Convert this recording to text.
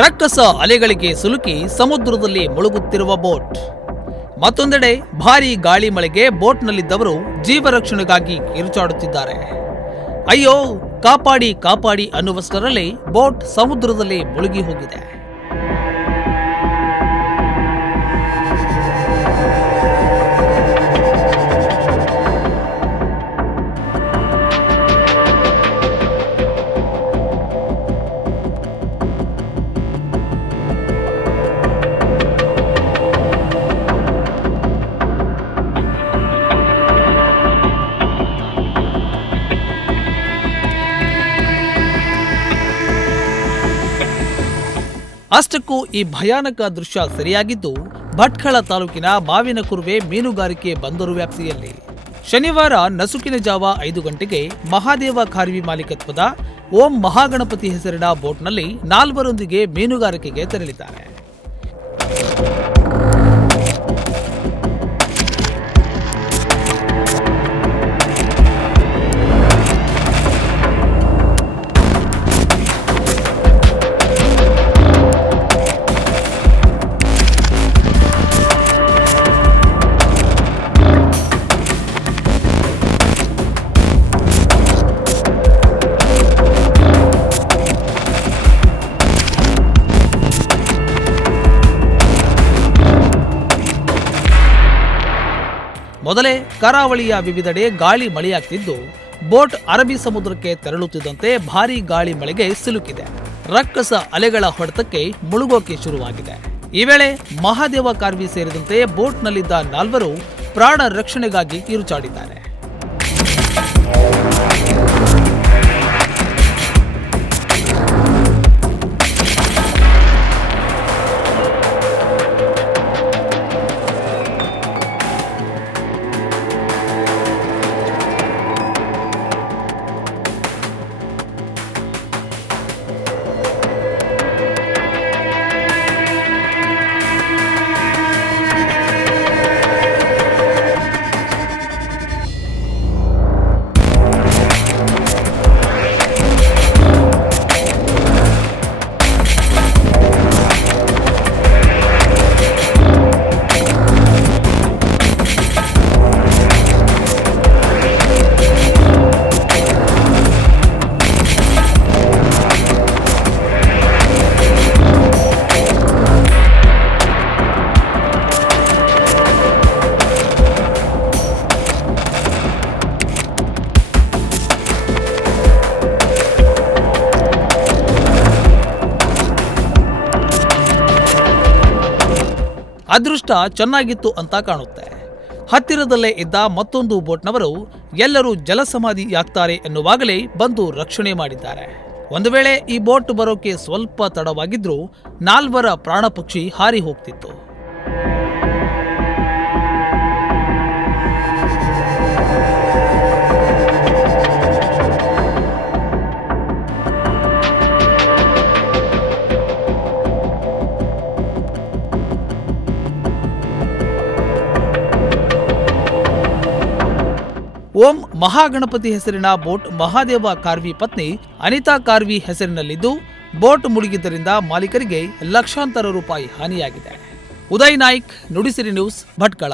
ರಕ್ಕಸ ಅಲೆಗಳಿಗೆ ಸಿಲುಕಿ ಸಮುದ್ರದಲ್ಲಿ ಮುಳುಗುತ್ತಿರುವ ಬೋಟ್. ಮತ್ತೊಂದೆಡೆ ಭಾರೀ ಗಾಳಿ ಮಳೆಗೆ ಬೋಟ್ನಲ್ಲಿದ್ದವರು ಜೀವರಕ್ಷಣೆಗಾಗಿ ಕಿರುಚಾಡುತ್ತಿದ್ದಾರೆ. ಅಯ್ಯೋ ಕಾಪಾಡಿ ಕಾಪಾಡಿ ಅನ್ನುವಷ್ಟರಲ್ಲಿ ಬೋಟ್ ಸಮುದ್ರದಲ್ಲಿ ಮುಳುಗಿ ಹೋಗಿದೆ. ಅಷ್ಟಕ್ಕೂ ಈ ಭಯಾನಕ ದೃಶ್ಯ ಸರಿಯಾಗಿದ್ದು ಭಟ್ಕಳ ತಾಲೂಕಿನ ಮಾವಿನಕುರ್ವೆ ಮೀನುಗಾರಿಕೆ ಬಂದರು ವ್ಯಾಪ್ತಿಯಲ್ಲಿ. ಶನಿವಾರ ನಸುಕಿನ ಜಾವ 5 ಗಂಟೆಗೆ ಮಹಾದೇವ ಖಾರ್ವಿ ಮಾಲೀಕತ್ವದ ಓಂ ಮಹಾಗಣಪತಿ ಹೆಸರಿನ ಬೋಟ್ನಲ್ಲಿ 4 ಮೀನುಗಾರಿಕೆಗೆ ತೆರಳಿದ್ದಾರೆ. ಮೊದಲೇ ಕರಾವಳಿಯ ವಿವಿಧೆಡೆ ಗಾಳಿ ಮಳೆಯಾಗ್ತಿದ್ದು ಬೋಟ್ ಅರಬ್ಬಿ ಸಮುದ್ರಕ್ಕೆ ತೆರಳುತ್ತಿದ್ದಂತೆ ಭಾರೀ ಗಾಳಿ ಮಳೆಗೆ ಸಿಲುಕಿದೆ. ರಕ್ಕಸ ಅಲೆಗಳ ಹೊಡೆತಕ್ಕೆ ಮುಳುಗೋಕೆ ಶುರುವಾಗಿದೆ. ಈ ವೇಳೆ ಮಹಾದೇವ ಖಾರ್ವಿ ಸೇರಿದಂತೆ ಬೋಟ್ನಲ್ಲಿದ್ದ 4 ಪ್ರಾಣ ರಕ್ಷಣೆಗಾಗಿ ಕಿರುಚಾಡಿದ್ದಾರೆ. ಅದೃಷ್ಟ ಚೆನ್ನಾಗಿತ್ತು ಅಂತ ಕಾಣುತ್ತೆ. ಹತ್ತಿರದಲ್ಲೇ ಇದ್ದ ಮತ್ತೊಂದು ಬೋಟ್ನವರು ಎಲ್ಲರೂ ಜಲಸಮಾಧಿಯಾಗ್ತಾರೆ ಎನ್ನುವಾಗಲೇ ಬಂದು ರಕ್ಷಣೆ ಮಾಡಿದ್ದಾರೆ. ಒಂದು ವೇಳೆ ಈ ಬೋಟ್ ಬರೋಕೆ ಸ್ವಲ್ಪ ತಡವಾಗಿದ್ರೂ 4 ಪ್ರಾಣ ಪಕ್ಷಿ ಹಾರಿ ಹೋಗ್ತಿತ್ತು. ಓಂ ಮಹಾಗಣಪತಿ ಹೆಸರಿನ ಬೋಟ್ ಮಹಾದೇವ ಖಾರ್ವಿ ಪತ್ನಿ ಅನಿತಾ ಖಾರ್ವಿ ಹೆಸರಿನಲ್ಲಿದ್ದು ಬೋಟ್ ಮುಳುಗಿದ್ದರಿಂದ ಮಾಲೀಕರಿಗೆ ಲಕ್ಷಾಂತರ ರೂಪಾಯಿ ಹಾನಿಯಾಗಿದೆ. ಉದಯ್ ನಾಯ್ಕ್, ನುಡಿಸಿರಿ ನ್ಯೂಸ್, ಭಟ್ಕಳ.